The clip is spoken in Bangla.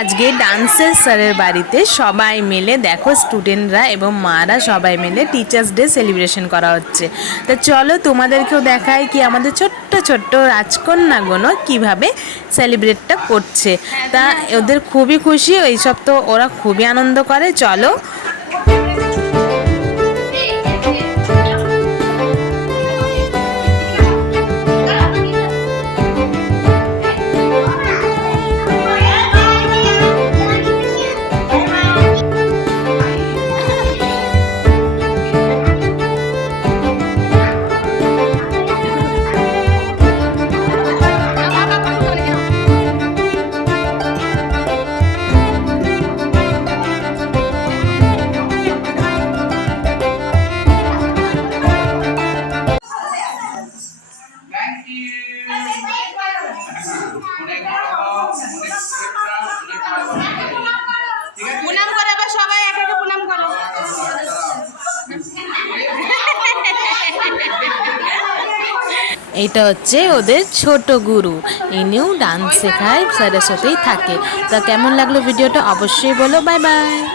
আজকে ডান্সের স্যারের বাড়িতে সবাই মিলে দেখো স্টুডেন্টরা এবং মারা সবাই মিলে টিচার্স ডে সেলিব্রেশন করা হচ্ছে। তা চলো তোমাদেরকেও দেখাই কি আমাদের ছোট্ট ছোট্ট রাজকন্যাগুলো কিভাবে সেলিব্রেটটা করছে। তা ওদের খুবই খুশি, এইসব তো ওরা খুবই আনন্দ করে। চলো। প্রণাম করে আবার সবাই এক একে প্রণাম করো। এটা হচ্ছে ওদের ছোট গুরু, ইনিও ডান্স শেখায়, স্যারের সাথেই থাকে। তা কেমন লাগলো ভিডিওটা অবশ্যই বলো। Bye bye.